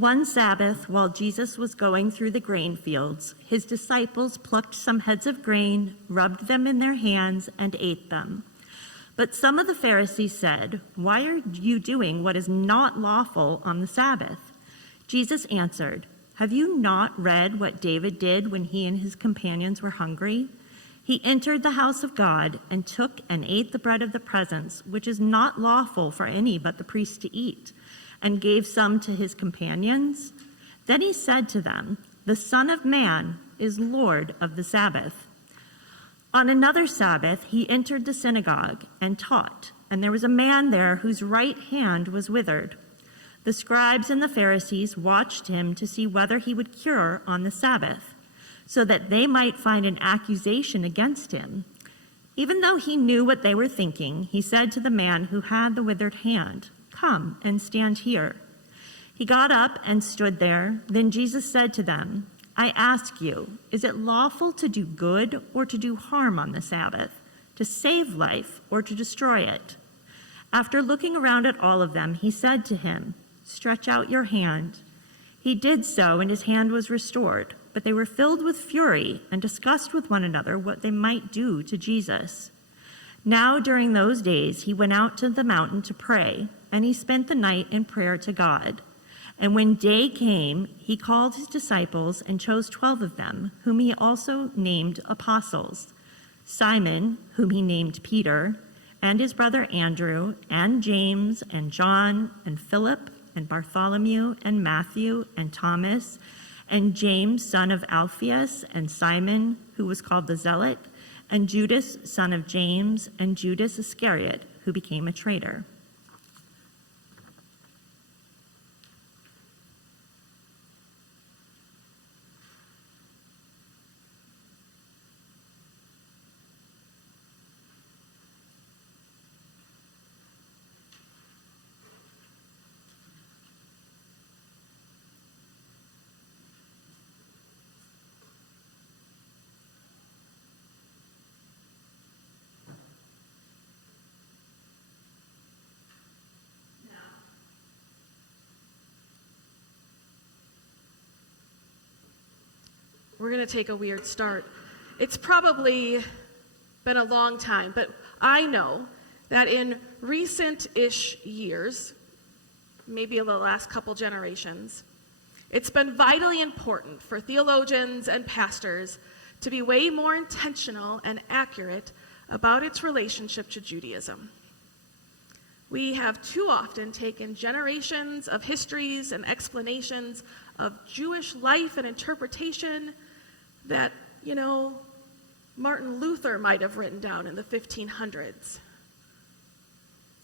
One Sabbath, while Jesus was going through the grain fields, his disciples plucked some heads of grain, rubbed them in their hands, and ate them. But some of the Pharisees said, "Why are you doing what is not lawful on the Sabbath?" Jesus answered, "Have you not read what David did when he and his companions were hungry? He entered the house of God and took and ate the bread of the presence, which is not lawful for any but the priest to eat, and gave some to his companions. Then he said to them, 'The Son of Man is Lord of the Sabbath.' On another Sabbath, he entered the synagogue and taught, and there was a man there whose right hand was withered. The scribes and the Pharisees watched him to see whether he would cure on the Sabbath, so that they might find an accusation against him. Even though he knew what they were thinking, he said to the man who had the withered hand, 'Come and stand here.' He got up and stood there. Then Jesus said to them, 'I ask you, is it lawful to do good or to do harm on the Sabbath, to save life or to destroy it?' After looking around at all of them, he said to him, 'Stretch out your hand.' He did so, and his hand was restored. But they were filled with fury and discussed with one another what they might do to Jesus. Now during those days he went out to the mountain to pray, and he spent the night in prayer to God. And when day came, he called his disciples and chose 12 of them, whom he also named apostles: Simon, whom he named Peter, and his brother Andrew, and James, and John, and Philip, and Bartholomew, and Matthew, and Thomas, and James, son of Alphaeus, and Simon, who was called the Zealot, and Judas, son of James, and Judas Iscariot, who became a traitor. We're going to take a weird start. It's probably been a long time, but I know that in recent-ish years, maybe the last couple generations, it's been vitally important for theologians and pastors to be way more intentional and accurate about its relationship to Judaism. We have too often taken generations of histories and explanations of Jewish life and interpretation that, Martin Luther might have written down in the 1500s.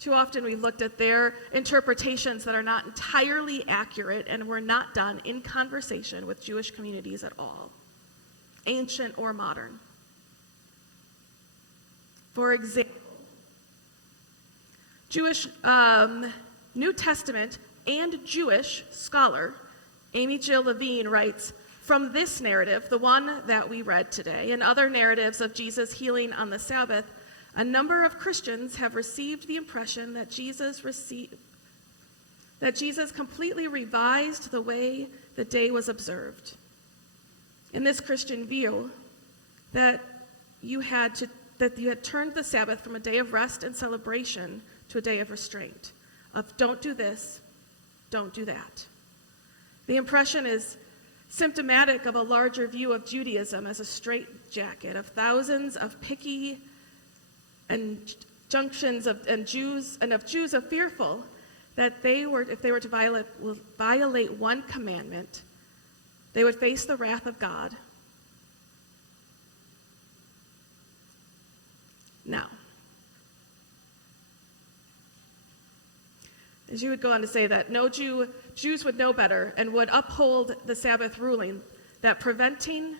Too often we've looked at their interpretations that are not entirely accurate and were not done in conversation with Jewish communities at all, ancient or modern. For example, Jewish New Testament and Jewish scholar Amy Jill Levine writes, "From this narrative, the one that we read today, and other narratives of Jesus healing on the Sabbath, a number of Christians have received the impression that Jesus completely revised the way the day was observed. In this Christian view, that you had turned the Sabbath from a day of rest and celebration to a day of restraint, of don't do this, don't do that. The impression is symptomatic of a larger view of Judaism as a straitjacket of thousands of picky and junctions of Jews are fearful that if they were to violate one commandment, they would face the wrath of God. Now, as you would go on to say that Jews would know better and would uphold the Sabbath ruling that preventing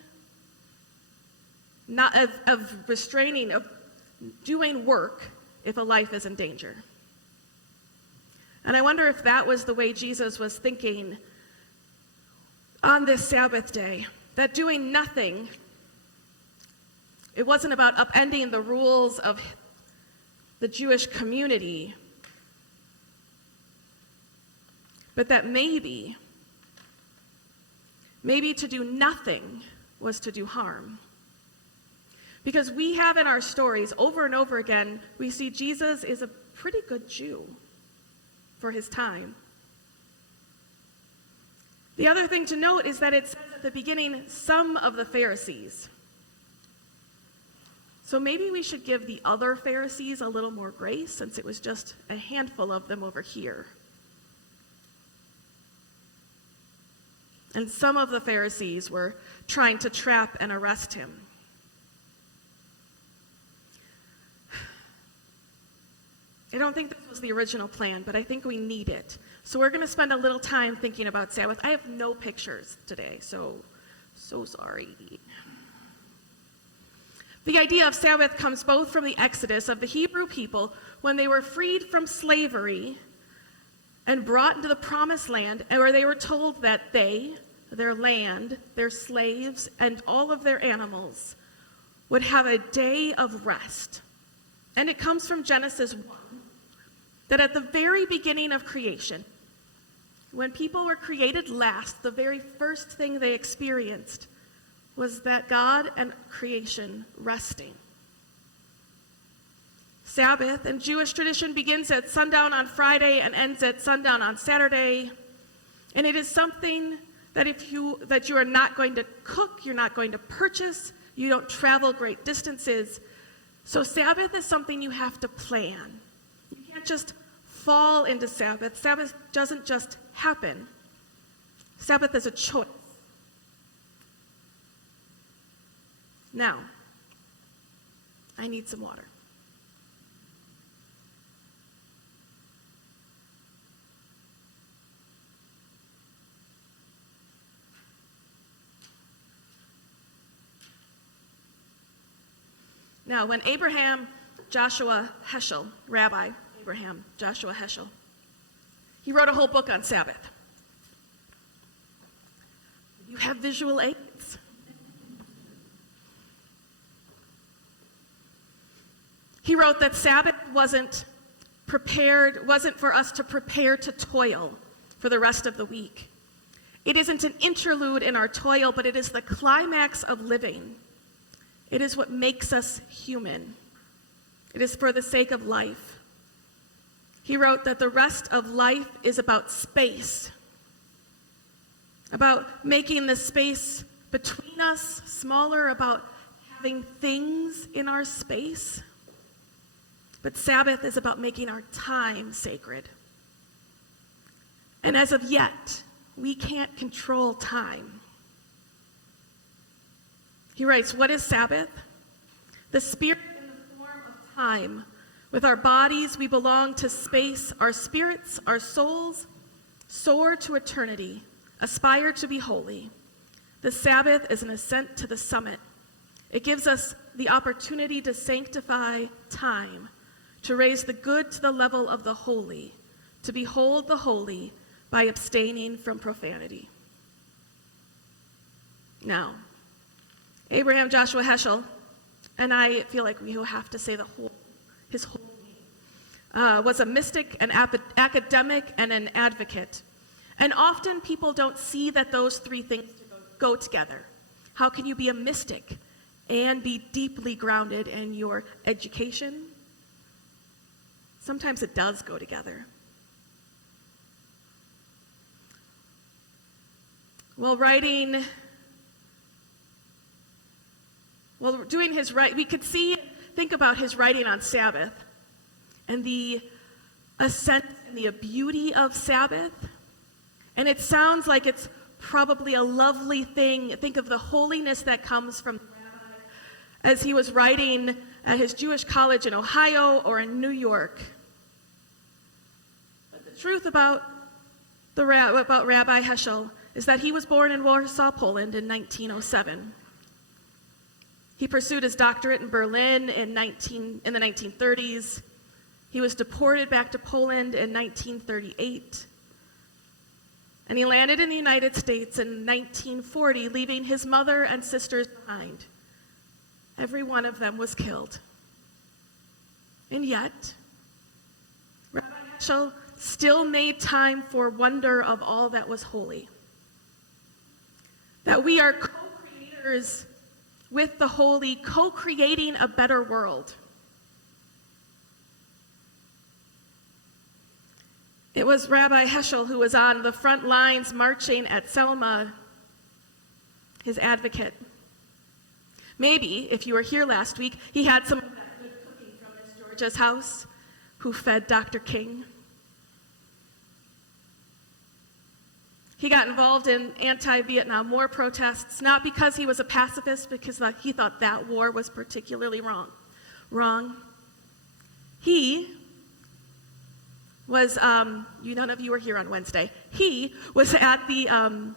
of restraining of doing work if a life is in danger. And I wonder if that was the way Jesus was thinking on this Sabbath day, that doing nothing, it wasn't about upending the rules of the Jewish community, but that maybe maybe to do nothing was to do harm. Because we have in our stories over and over again, we see Jesus is a pretty good Jew for his time. The other thing to note is that it says at the beginning, some of the Pharisees. So maybe we should give the other Pharisees a little more grace, since it was just a handful of them over here. And some of the Pharisees were trying to trap and arrest him. I don't think this was the original plan, but I think we need it. So we're going to spend a little time thinking about Sabbath. I have no pictures today, so sorry. The idea of Sabbath comes both from the Exodus of the Hebrew people when they were freed from slavery and brought into the promised land, and where they were told that they, their land, their slaves, and all of their animals would have a day of rest. And it comes from Genesis 1, that at the very beginning of creation, when people were created last, the very first thing they experienced was that God and creation resting. Sabbath in Jewish tradition begins at sundown on Friday and ends at sundown on Saturday. And it is something that you are not going to cook, you're not going to purchase, you don't travel great distances. So Sabbath is something you have to plan. You can't just fall into Sabbath. Sabbath doesn't just happen. Sabbath is a choice. Now, I need some water. Now, when Abraham Joshua Heschel, Rabbi Abraham Joshua Heschel, he wrote a whole book on Sabbath. You have visual aids. He wrote that Sabbath wasn't for us to prepare to toil for the rest of the week. It isn't an interlude in our toil, but it is the climax of living. It is what makes us human. It is for the sake of life. He wrote that the rest of life is about space, about making the space between us smaller, about having things in our space. But Sabbath is about making our time sacred. And as of yet, we can't control time. He writes, what is Sabbath? The spirit in the form of time. With our bodies, we belong to space. Our spirits, our souls, soar to eternity, aspire to be holy. The Sabbath is an ascent to the summit. It gives us the opportunity to sanctify time, to raise the good to the level of the holy, to behold the holy by abstaining from profanity. Now, Abraham Joshua Heschel, and I feel like we will have to say his whole name, was a mystic, an academic, and an advocate. And often people don't see that those three things go together. How can you be a mystic and be deeply grounded in your education? Sometimes it does go together. Doing his writing, we could think about his writing on Sabbath and the ascent and the beauty of Sabbath. And it sounds like it's probably a lovely thing. Think of the holiness that comes from the rabbi as he was writing at his Jewish college in Ohio or in New York. But the truth about Rabbi Heschel is that he was born in Warsaw, Poland in 1907. He pursued his doctorate in Berlin in the 1930s. He was deported back to Poland in 1938. And he landed in the United States in 1940, leaving his mother and sisters behind. Every one of them was killed. And yet, Rabbi Heschel still made time for wonder of all that was holy. that we are co-creators with the holy, co-creating a better world. It was Rabbi Heschel who was on the front lines marching at Selma, his advocate. Maybe, if you were here last week, he had some of that good cooking from Miss Georgia's house, who fed Dr. King. He got involved in anti-Vietnam War protests, not because he was a pacifist, because he thought that war was particularly wrong. He was, none of you were here on Wednesday. He was at the,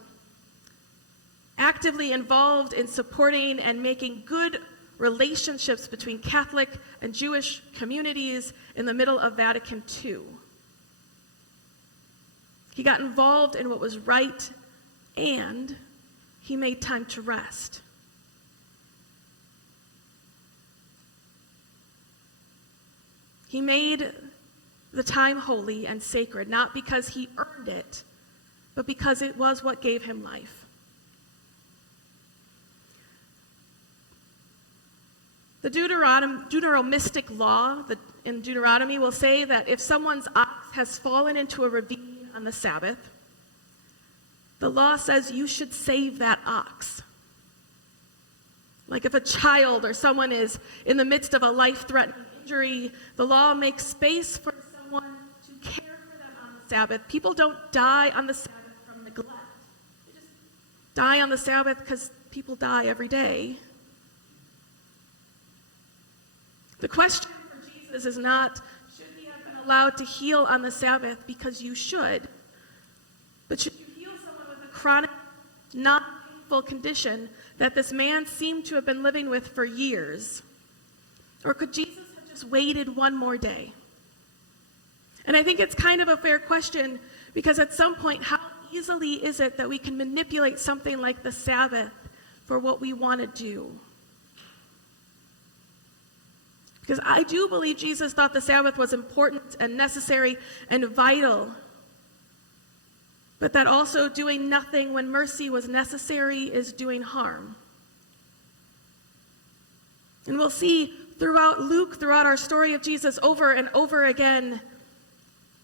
actively involved in supporting and making good relationships between Catholic and Jewish communities in the middle of Vatican II. He got involved in what was right, and he made time to rest. He made the time holy and sacred, not because he earned it, but because it was what gave him life. The Deuteronomistic law in Deuteronomy will say that if someone's ox has fallen into a ravine on the Sabbath, the law says you should save that ox. Like if a child or someone is in the midst of a life-threatening injury, the law makes space for someone to care for them on the Sabbath. People don't die on the Sabbath from neglect. They just die on the Sabbath because people die every day. The question for Jesus is not, should we have been allowed to heal on the Sabbath? Because you should. But should you heal someone with a chronic, non-painful condition that this man seemed to have been living with for years? Or could Jesus have just waited one more day? And I think it's kind of a fair question, because at some point, how easily is it that we can manipulate something like the Sabbath for what we want to do? Because I do believe Jesus thought the Sabbath was important and necessary and vital, but that also doing nothing when mercy was necessary is doing harm. And we'll see throughout Luke, throughout our story of Jesus, over and over again,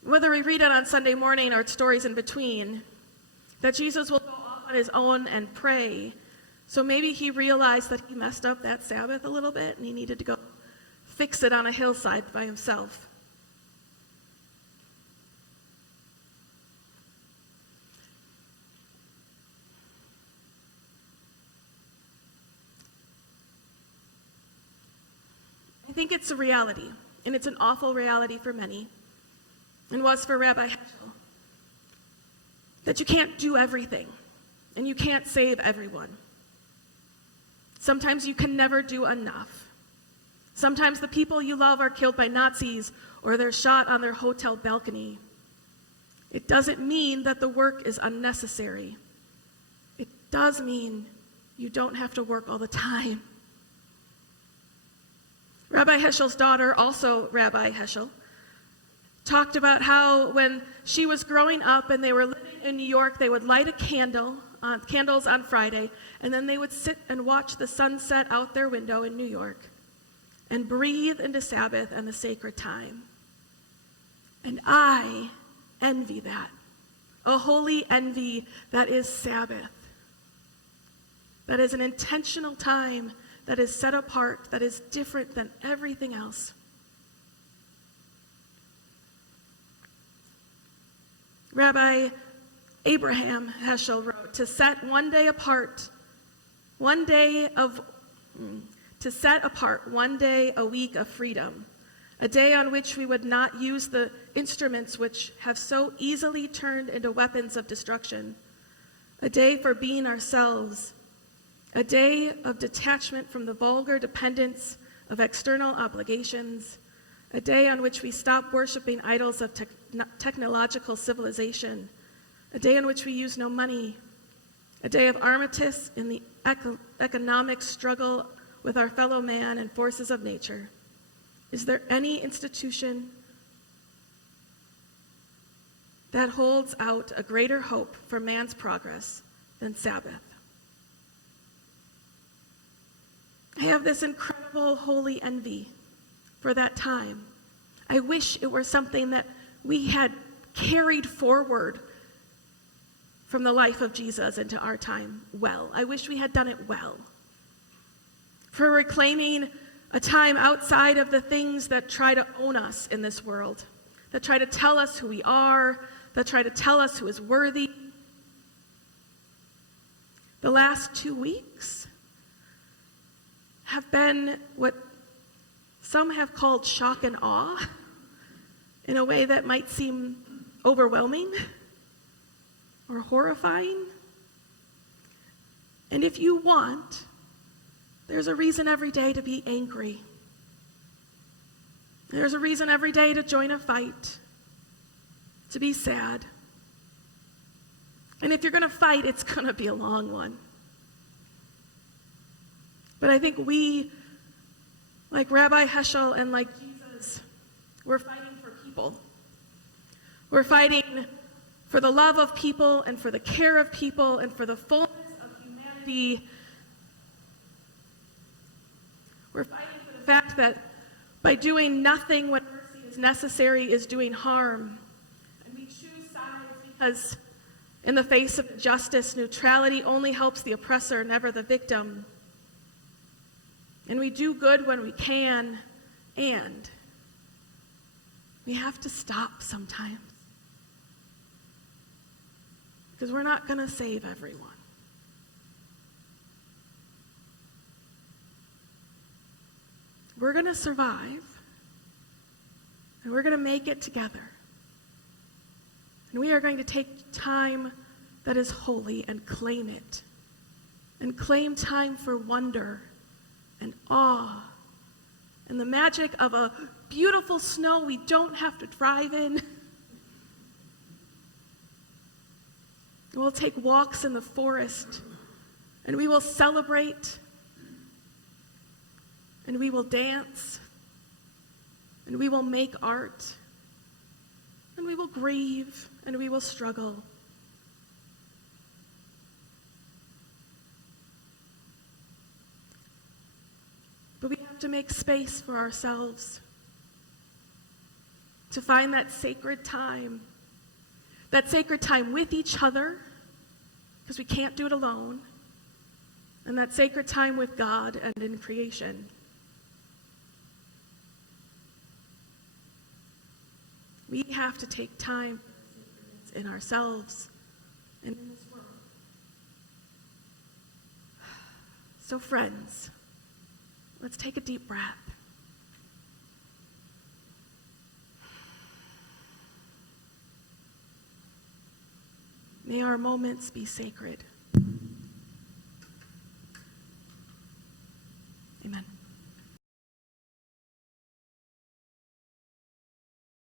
whether we read it on Sunday morning or stories in between, that Jesus will go off on his own and pray. So maybe he realized that he messed up that Sabbath a little bit and he needed to go fix it on a hillside by himself. I think it's a reality, and it's an awful reality for many, and was for Rabbi Heschel, that you can't do everything, and you can't save everyone. Sometimes you can never do enough. Sometimes the people you love are killed by Nazis or they're shot on their hotel balcony. It doesn't mean that the work is unnecessary. It does mean you don't have to work all the time. Rabbi Heschel's daughter, also Rabbi Heschel, talked about how when she was growing up and they were living in New York, they would light a candles on Friday, and then they would sit and watch the sunset out their window in New York and breathe into Sabbath and the sacred time. And I envy that, a holy envy that is Sabbath. That is an intentional time that is set apart, that is different than everything else. Rabbi Abraham Heschel wrote, to set one day apart, 1 day a week of freedom, a day on which we would not use the instruments which have so easily turned into weapons of destruction, a day for being ourselves, a day of detachment from the vulgar dependence of external obligations, a day on which we stop worshiping idols of technological civilization, a day in which we use no money, a day of armistice in the economic struggle with our fellow man and forces of nature. Is there any institution that holds out a greater hope for man's progress than Sabbath? I have this incredible holy envy for that time. I wish it were something that we had carried forward from the life of Jesus into our time well. I wish we had done it well. For reclaiming a time outside of the things that try to own us in this world, that try to tell us who we are, that try to tell us who is worthy. The last 2 weeks have been what some have called shock and awe in a way that might seem overwhelming or horrifying. And if you want, there's a reason every day to be angry. There's a reason every day to join a fight, to be sad. And if you're going to fight, it's going to be a long one. But I think we, like Rabbi Heschel and like Jesus, we're fighting for people. We're fighting for the love of people and for the care of people and for the fullness of humanity. We're fighting for the fact that by doing nothing when mercy is necessary is doing harm. And we choose sides because in the face of justice, neutrality only helps the oppressor, never the victim. And we do good when we can, and we have to stop sometimes. Because we're not going to save everyone. We're going to survive, and we're going to make it together. And we are going to take time that is holy and claim it. And claim time for wonder and awe and the magic of a beautiful snow we don't have to drive in. We'll take walks in the forest, and we will celebrate, and we will dance, and we will make art, and we will grieve, and we will struggle. But we have to make space for ourselves to find that sacred time with each other, because we can't do it alone, and that sacred time with God and in creation. We have to take time in ourselves and in this world. So friends, let's take a deep breath. May our moments be sacred.